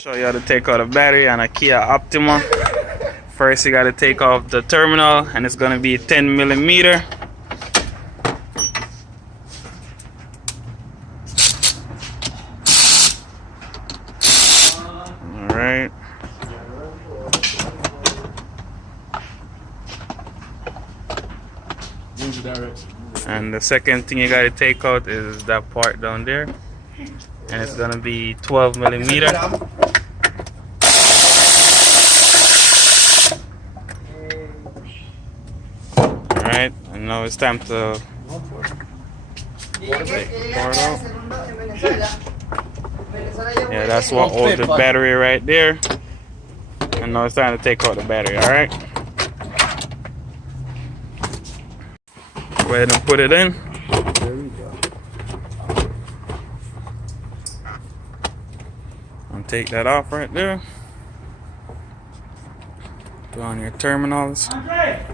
Show you how to take out a battery on a Kia Optima. First you got to take off the terminal, and it's going to be 10 millimeter. Alright. And the second thing you got to take out is that part down there, and it's going to be 12 millimeter. Alright, and now it's time to take the part out. Yeah, that's what holds the battery right there. And now it's time to take out the battery, alright? Go ahead and put it in. There we go. And take that off right there. Put on your terminals. Andre,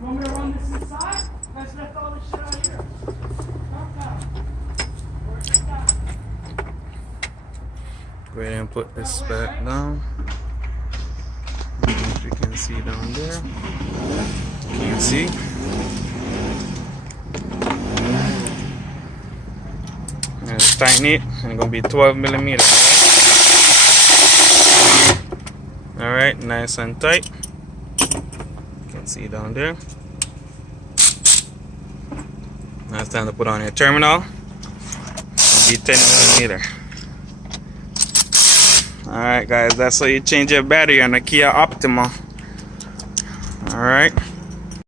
you want me to run this inside? Let's left all this shit out here. Go ahead and put this back down. As you can see down there. You can see. And just tighten it, and it's gonna be 12 millimeter. Alright, nice and tight. You can see down there. Now it's time to put on your terminal. It'll be 10 millimeter. Alright guys, that's how you change your battery on a Kia Optima. Alright.